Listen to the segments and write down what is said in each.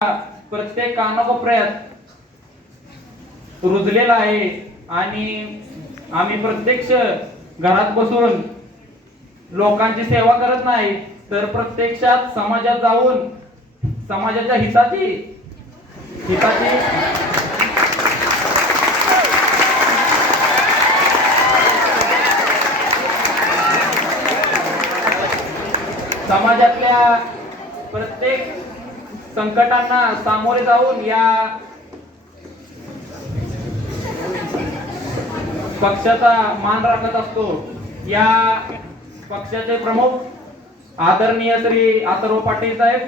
प्रत्येक कानाकोपऱ्यात रुजलेला आहे आणि आम्ही प्रत्यक्ष घरात बसून लोकांची सेवा करत नाही तर प्रत्यक्षात समाजात जाऊन समाजाच्या हिताची समाजातल्या प्रत्येक संकटांना सामोरे जाऊन या पक्षाचा मान राखत असतो। या पक्षाचे प्रमुख आदरणीय श्री अथर्व पाटील साहेब,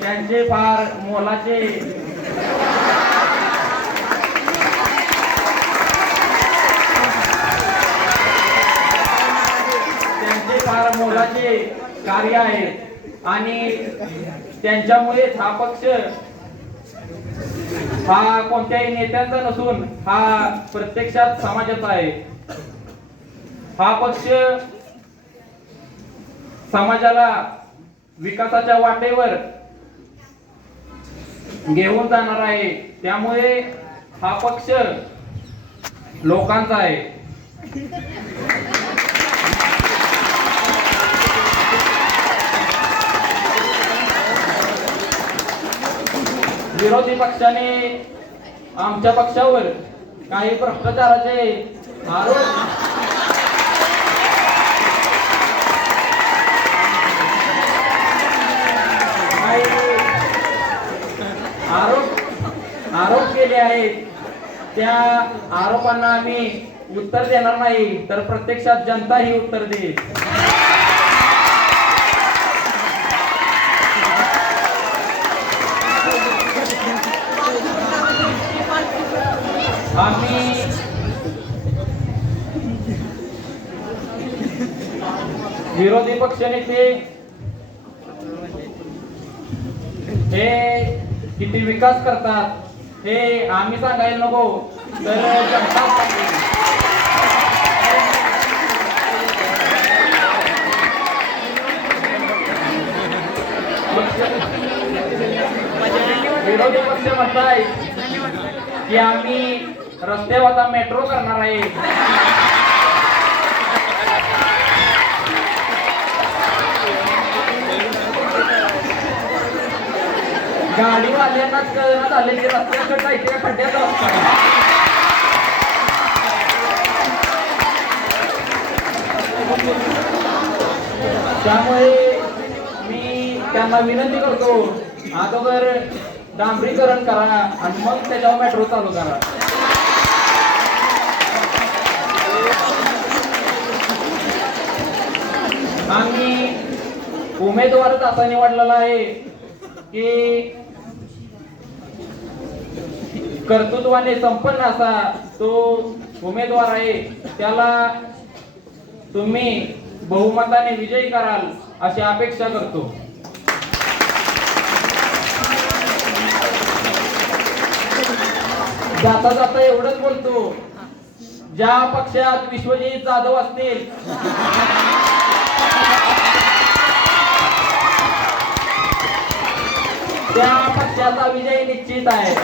त्यांचे फार मोलाचे कार्य आहे आणि त्यांच्यामुळेच हा पक्ष हा कोणत्याही नेत्यांचा नसून हा प्रत्यक्षात समाजाचा आहे। हा पक्ष समाजाला विकासाच्या वाटेवर घेऊन जाणार आहे, त्यामुळे हा पक्ष लोकांचा आहे। विरोधी पक्षाने आमच्या पक्षावर काही भ्रष्टाचाराचे आरोप केले आहेत। त्या आरोपांना आम्ही उत्तर देणार नाही तर प्रत्यक्षात जनता ही उत्तर देईल। आम्ही विरोधी पक्षनेते हे किती विकास करतात हे आम्ही सांगायला नको तर जनता सांगेल। विरोधी पक्ष म्हणताय की आम्ही रस्त्यावर आता मेट्रो करणार आहे। गाडीवाल्यांनाच कळण्यात आले की रस्त्याकडे जायचे खड्ड्यात असतात। त्यामुळे मी त्यांना विनंती करतो, अगोदर डांबरीकरण करा आणि मग त्याच्यावर मेट्रो चालू करा। आम्ही उमेदवारच असा निवडलेला आहे की कर्तृत्वाने संपन्न असा तो उमेदवार आहे, त्याला तुम्ही बहुमताने विजयी कराल अशी अपेक्षा करतो। जाता जाता एवढंच बोलतो, ज्या पक्षात विश्वजित जाधव असतील त्या पक्षाचा विजय निश्चित आहे।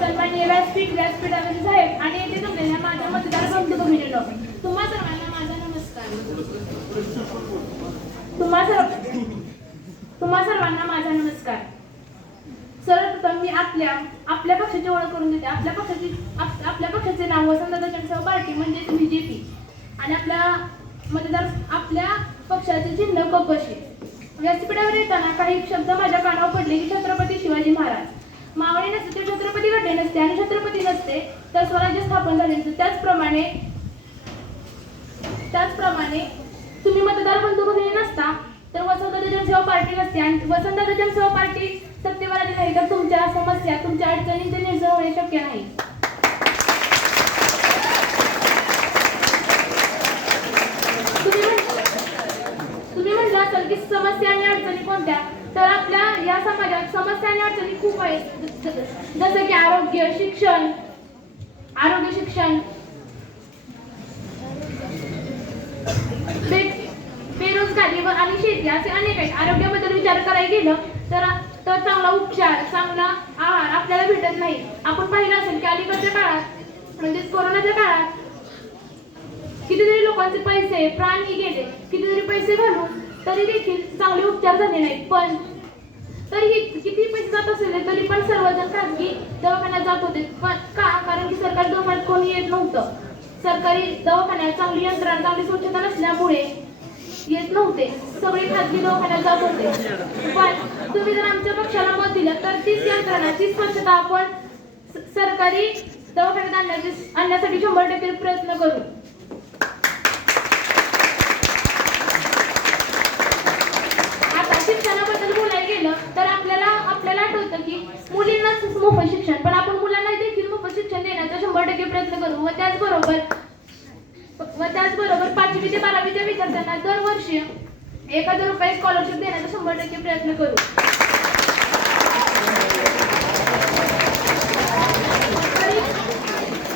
सन्माननीय व्यासपीठावरील साहेब आणि येथे जमलेल्या माझ्या मतदार बंधू भगिनींनो, तुम्हा सर्वांना माझा नमस्कार। सर्वप्रथम मी आपल्या पक्षाची ओळख करून देते। आपल्या पक्षाचे नाव वसंतदादा जनसेवा पार्टी म्हणजे बीजेपी आणि आपल्या पक्षाचे चिन्ह कपशी। व्यासपीठावर येताना काही शब्द माझ्या कानावर पडले की छत्रपती शिवाजी महाराज, मावळे नसते तर छत्रपती घडले नसते आणि छत्रपती नसते तर स्वराज्य स्थापन झाले नसते। त्याचप्रमाणे त्याचप्रमाणे तुम्ही मतदार बंधू भगिनी नसता तर वसंतदादा जनसेवा पार्टी नसते, आणि वसंतदादा जनसेवा पार्टी सत्तेवर आली नाही तर तुमच्या समस्या, तुमच्या अडचणींचे निरसन होणे शक्य नाही. तुम्ही म्हटलं असाल की समस्या आणि अडचणी कोणत्या, तर आपल्या या समाजात समस्या आणि अडचणी खूप आहेत, जसं की आरोग्य शिक्षण, बेरोजगारी आणि शेती असे अनेक आहेत. आरोग्याबद्दल विचार करायला गेलं तर चांगला उपचार, चांगला आहार आपल्याला भेटत नाही. आपण पाहिलं असेल की अलीकडच्या काळात म्हणजे कोरोनाच्या काळात कितीतरी लोकांचे पैसे, प्राणही गेले, कितीतरी पैसे घालून तरी देखील चांगले उपचार झाले नाहीत. पण तरीही किती पैसे जात असेल तरी पण सर्वजण खाजगी दवाखान्यात जात होते. पण का? कारण की सरकारी दवाखान्यात कोणी येत नव्हतं. सरकारी दवाखान्यात चांगली यंत्रणा, चांगली स्वच्छता नसल्यामुळे येत नव्हते, सगळे खाजगी दवाखान्यात जात होते. पण तुम्ही जर आमच्या पक्षाला मत दिलं तर तीच यंत्रणा, तीच स्वच्छता आपण सरकारी दवाखान्यात आणण्यासाठी 100% प्रयत्न करू. आता शिक्षणाबद्दल बोलायला गेलं तर आपल्याला आठवतं की मुलींनाच मोफत शिक्षण, पण आपण मुलांना देखील मोफत शिक्षण देण्याचा 100% प्रयत्न करू. व त्याचबरोबर 5वी ते 12वीच्या विद्यार्थ्यांना दरवर्षी 1000 रुपये स्कॉलरशिप देण्याचा 100% प्रयत्न करू.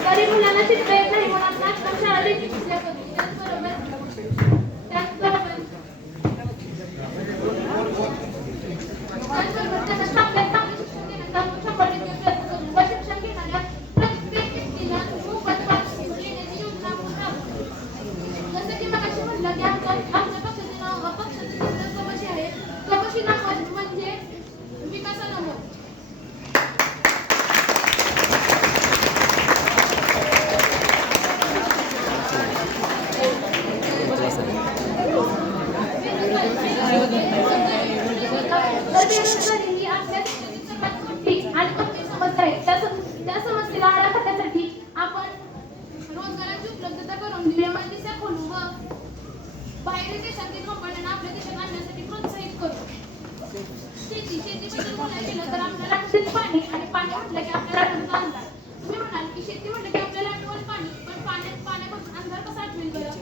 तरी मुलांना शिकता येत नाही म्हणून आजकाल शाळा देखील शिकल्या करू. त्या समस्येला आळा घालण्यासाठी आपण रोजगाराची उपलब्धता करून दिव्यांदिशा खोलू व बाहेरील देशातील कंपन्यांना आपल्या देशात आणण्यासाठी प्रोत्साहित करू. शेतीबद्दल बोलायला गेलं तर आपल्याला आठवतं पाणी, आणि पाणी म्हटलं की आपल्याला आठवतं अंधार. तुम्ही म्हणाल की शेती म्हटलं की आपल्याला आठवलं पाणी, पण पाण्यापासून अंधार कसा आठवेल बरं?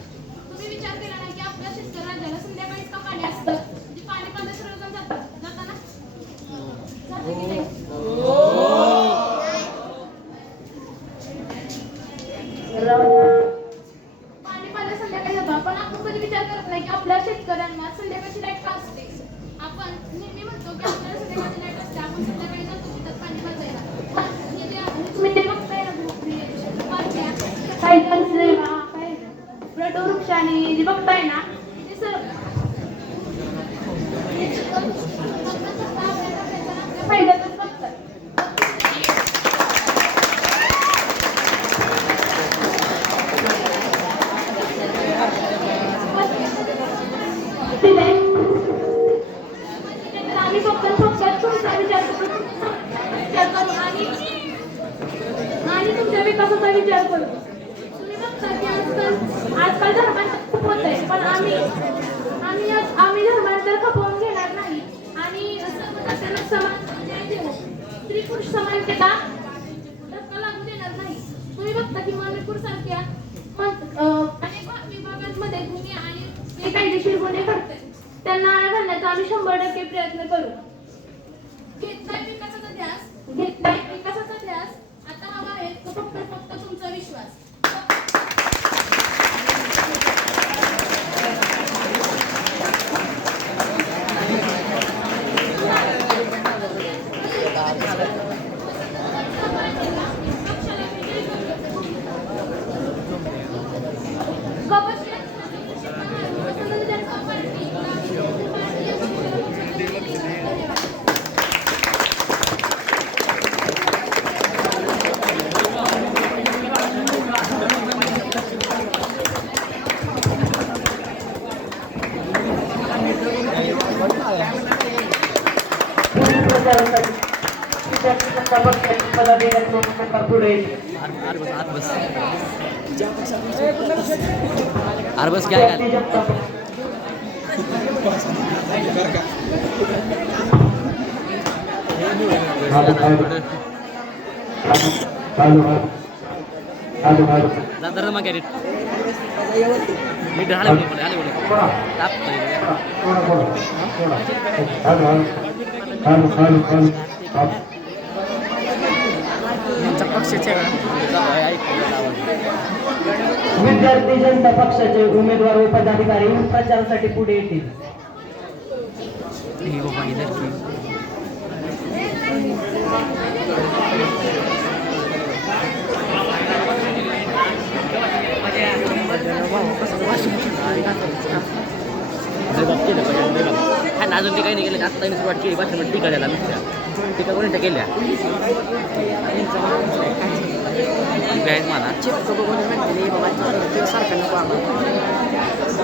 तुम्ही विचार केला नाही की आपल्या शेतकरी राज्याला संध्याकाळीच का पाणी असतं, म्हणजे पाणी पाण्यात सर्वजण जाताना जातं की नाही? पाणी संध्याकाळी जातो, पण आपण कधी विचार करत नाही की आपल्या शेतकऱ्यांना संध्याकाळची लाईट का असते. आपण नेहमी म्हणतो की आपल्याला संध्याकाळची लाईट असते, आपण संध्याकाळी जातो शेतात पाणी वाजायला. तुम्ही ते बघताय ना वृक्ष आणि जे बघताय ना ते सर्व फायद्यातच बघतात. आम्ही फक्त तुमचा विचार करू आणि तुमच्या विकासाचा विचार करू. तुम्ही बघता की आजकाल धर्मांतर खूप होत आहे, पण आम्ही धर्मांतर खपवून घेणार नाही आणि सर्व समान न्याय देऊ. स्त्री पुरुष समानतेला धक्का लागू देणार नाही. तुम्ही बघता की मणिपूर सारख्या अनेक विभागांमध्ये गुन्हे आणि बेकायदेशीर गुन्हे घडतात, त्यांना आळा घालण्याचा आम्ही 100% प्रयत्न करू. घेतलाय विकासाचा ध्यास, आता हवा आहे तो फक्त तुमचा विश्वास. पुढे बस काय काय दादा मग कॅरेट मी ढाले आले विद्यार्थी जनता पक्षाचे उमेदवार व पदाधिकारी प्रचारासाठी पुढे येतील. अजून ते काही नाही केलं आता त्यांनी सुरुवात केली बस टीका द्यायला नुसत्या टीका कोणी केल्या मला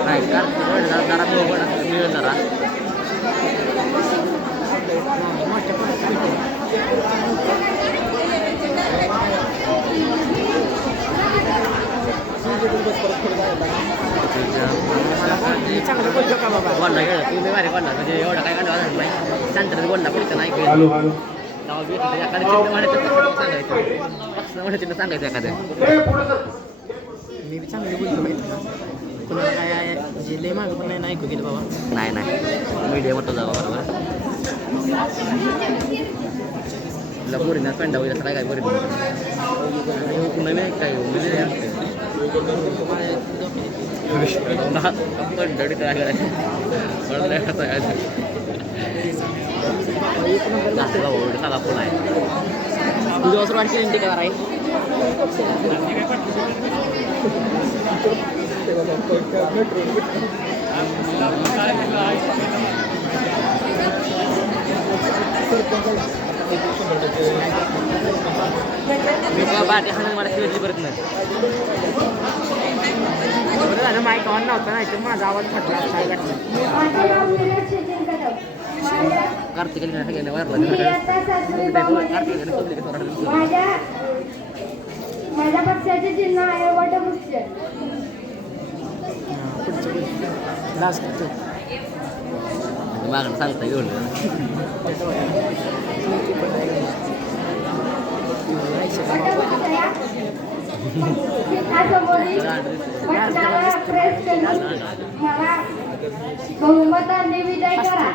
नाही का जरा मिळेल जरा गोंडा गेलं तुम्ही भारी गोंडा म्हणजे एवढा काय काढा नाही सेंटर गोंडा पडतं नाही सांगायचं एखाद्या मी बी चांगले बोलतो माहिती का कोणाला काय आहे जे लय मागं पण नाही ऐकू गेलं बाबा नाही मीडियम होतो जावा बरोबर पोरींना पेंडा वगैरे असं काय पोरी नवीन काय साधा फोन आहे तुझ्या असं वाटते इंटी काय आहे मी बाटे हाणून मला शिवाजी परत नाही बरं झालं माईक ऑन नव्हता नाही तर माझा आवाज फाटला काय घटना कार्तिकेला माझ्या पक्षाचे चिन्ह आहे वटवृक्ष. लास्ट मागणं सांगता येऊन मला बहुमताने विजय करा.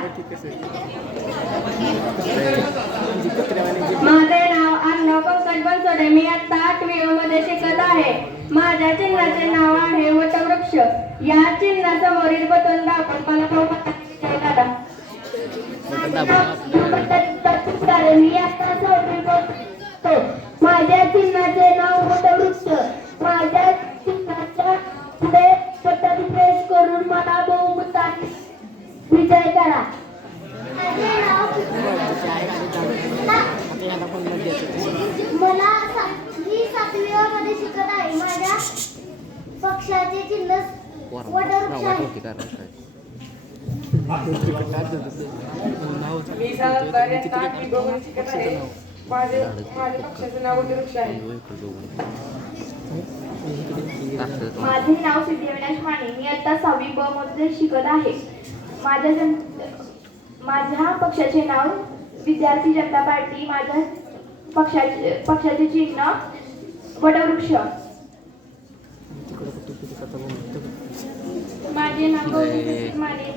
माझे नाव अर्णव पंकज बनसोडे. मी आता 8वी मध्ये शिकत आहे. माझ्या चिन्हाचे नाव आहे वटवृक्ष. या चिन्हासमोरील बटन दाबून मला बहुमताने विजय करा. मी आता 6वी बोलतो. माझ्या चिन्हाचे नाव वटवृक्ष. माझ्या चिन्हाच्या पुढे बटन प्रेस करून मला बहुमताने विजय करा. मला मी 7वी मध्ये शिकत आहे. माझ्या पक्षाचे चिन्ह वटवृक्ष आहे. मी साधारणतः 8वी शिकत आहे. माझ्या पक्षाचे नाव वटवृक्ष आहे. माझे नाव सिद्धिविनाश माने. मी आता 6वी ब मध्ये शिकत आहे. माझ्या पक्षाचे नाव विद्यार्थी जनता पार्टी. माझ्या पक्षाचे चिन्ह वटवृक्ष. माझे नाव माने.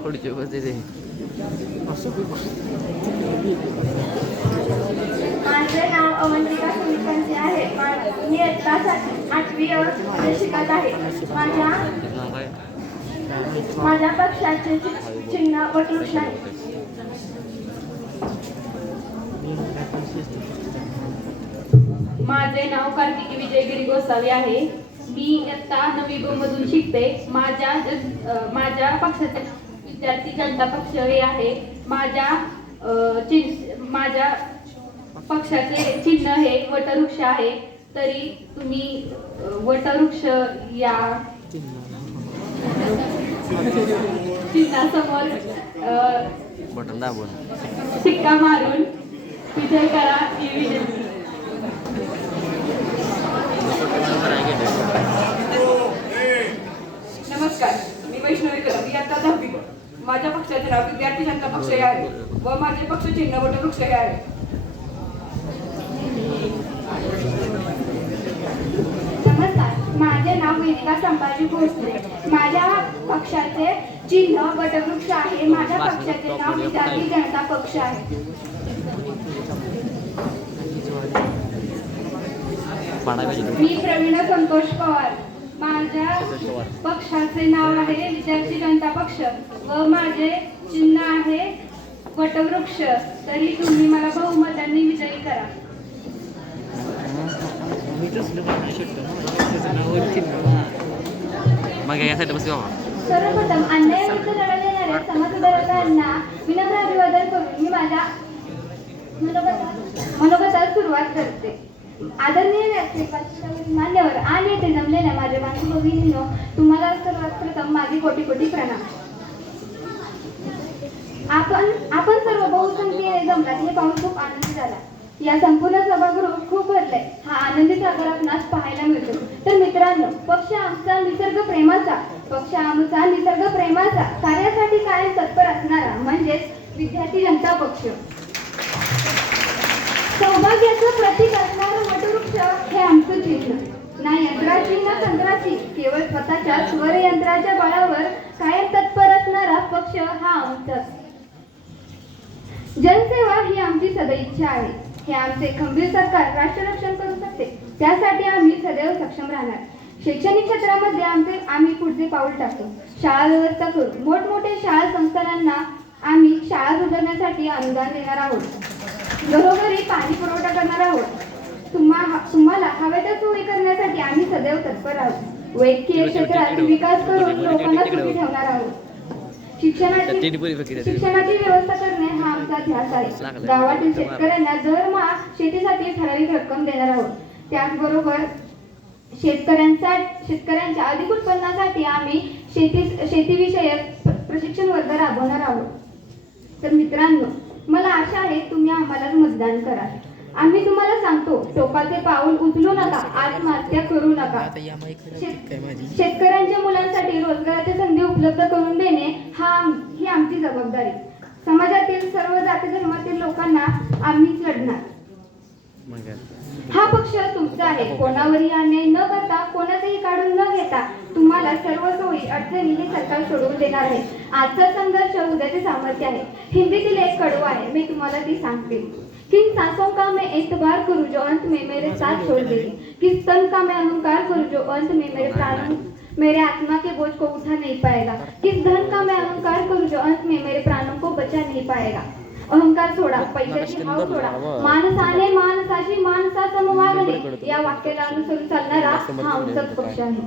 पुढची बसते माझे नाव अवंतिका सुनील आहे. मी आता 8वी मध्ये शिकत आहे. माझ्या पक्षाचे चिन्ह वटवृक्ष आहे. माझे नाव कार्तिकी विजयगिरी गोसावी आहे. मी इयत्ता 9वी ब मधून शिकते. माझ्या पक्षाचे विद्यार्थी जनता पक्ष हे आहे. माझ्या पक्षाचे चिन्ह हे वटवृक्ष आहे. तरी तुम्ही वटवृक्ष या चिन्हासमोर बटन दाबून शिक्का मारून विजय करा EVJP. नमस्कार, मी वैष्णवी कदम, इयत्ता 10वी. माझ्या पक्षाचे नाव विद्यार्थी जनता पक्ष हे आहे व माझे पक्ष चिन्ह वटवृक्ष हे आहे. नमस्कार, माझे नाव वेदिका संभाजी भोसले. माझ्या पक्षाचे चिन्ह वटवृक्ष आहे. माझ्या पक्षाचे नाव विद्यार्थी जनता पक्ष आहे. मी प्रवीणा संतोष पवार. माझ्या पक्षाचे नाव आहे विद्यार्थी जनता पक्ष व माझे चिन्ह आहे वटवृक्ष. तरी तुम्ही मला बहुमतांनी विजयी करा. मग यासाठी बस सर्वप्रथम अन्यायाविरुद्ध लढा देणाऱ्या समाजसुधारकांना विनम्र अभिवादन करून मी माझ्या मनोगतात सुरुवात करते. आदरणीय व्यासपीठावरील मान्यवर आणि येथे जमलेल्या माझ्या मातृभगिनींनो, तुम्हाला सर्वात प्रथम माझे कोटी कोटी प्रणाम. आपण सर्व बहुसंख्येने जमलात हे पाहून खूप आनंद झाला. या संपूर्ण सभागृह खूप भरले. हा आनंदी सागर आपणास पाहायला मिळतो. तर मित्रांनो, पक्ष आमचा निसर्ग प्रेमाचा कार्यासाठी कायम तत्पर असणारा म्हणजेच विद्यार्थी जनता पक्ष. सौभाग्याचं प्रतीक असणारं वटवृक्ष हे आमचं चिन्ह. ना यंत्राची ना तंत्राची, केवळ स्वतःच्या स्वर यंत्राच्या बळावर कायम तत्पर असणारा पक्ष हा आमचाच. जनसेवा ही आमची सदैच्छा आहे. हे आमचे खंबीर सरकार राष्ट्ररक्षण करू शकते. त्यासाठी आम्ही सदैव सक्षम राहणार. शैक्षणिक क्षेत्रामध्ये आम्ही पुढचे पाऊल टाकतो. शाळा व्यवस्था करू. मोठमोठ्या शाळा संस्थानांना आम्ही शाळा सुधारण्यासाठी अनुदान देणार आहोत. घरोघरी पाणी पुरवठा करणार आहोत. तुम्हाला हव्या त्या सोयी करण्यासाठी आम्ही सदैव तत्पर आहोत. वैद्यकीय क्षेत्रात विकास करून लोकांना सुखी ठेवणार आहोत. शिक्षणाची व्यवस्था करणे हा आमचा ध्यास आहे. गावातील शेतकऱ्यांना दरमहा शेतीसाठी ठराविक रक्कम देणार आहोत. त्याचबरोबर शेतकऱ्यांच्या अधिक उत्पन्नासाठी आम्ही शेतीविषयक प्रशिक्षण वर्ग राबवणार आहोत. तर मित्रांनो, मला आशा आहे तुम्ही आम्हालाच मतदान करा. आम्ही तुम्हाला सांगतो, टोकाचे पाऊल उचलू नका, आत्महत्या करू नका. शेतकऱ्यांच्या मुलांसाठी रोजगाराच्या संधी उपलब्ध करून देणे ही आमची जबाबदारी. समाजातील सर्व जाती धर्मातील लोकांना आम्हीच लढणार. हा पक्ष तुमचा आहे. कोणावरही अन्याय न करता, कोणाचेही काढून न घेता तुम्हाला सर्व सोयी अडचणी हे सरकार सोडवून देणार आहे. आजचा संघर्ष उद्याचे सामर्थ्य आहे. हिंदीतील एक कडवं आहे, मी तुम्हाला ती सांगते. किन सांसों का मैं एतबार करूं जो अंत में मेरे साथ छोड़ देगी. किस तन का मैं अहंकार करूं जो अंत में मेरे आत्मा के बोझ को उठा नहीं पाएगा. किस धन का मैं अहंकार करूं जो अंत में मेरे प्राणों को बचा नहीं पाएगा. अहंकार सोडा, पैशाची हाव सोडा, माणसाने माणसाशी माणसासम वागणे या वाक्याला अनुसरून चालणारा हा आमचाच पक्ष आहे.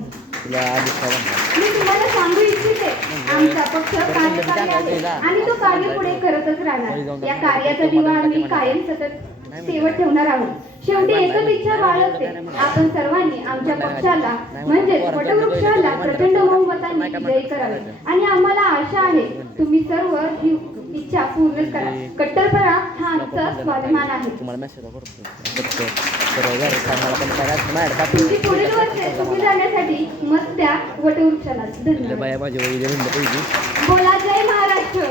मी तुम्हाला सांगू इच्छिते, आमचा पक्ष कार्यकारी आहे आणि तो कार्य पुढे करतच राहणार. या कार्याचा दिवा आम्ही कायम सतत शेवट ठेवणार आहोत. शेवटी एकच इच्छा बाळगते, आपण सर्वांनी आमच्या पक्षाला म्हणजेच वटवृक्षाला प्रचंड बहुमताने विजयी करावे. आणि आम्हाला आशा आहे तुम्ही सर्व ही इच्छा पूर्ण करा. कट्टरपणा हा आमचा स्वाभिमान आहे. तुमची पुढील वर्षे सुखी जाण्यासाठी मत द्या वटवृक्षाला. धन्यवाद. बोला जय महाराष्ट्र.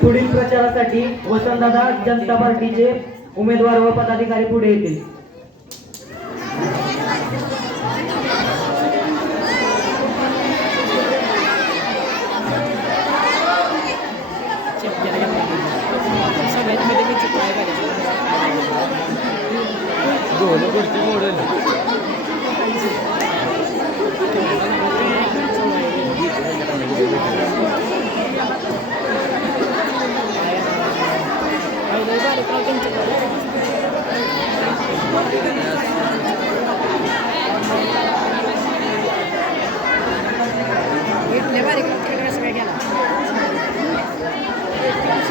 पुढील प्रचारासाठी वसंतदादा जनता पार्टीचे उमेदवार व पदाधिकारी पुढे येतील.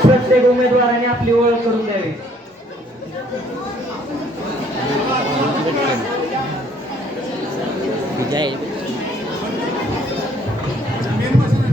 प्रत्येक उमेदवाराने आपली ओळख करून द्यावी. विजय आहे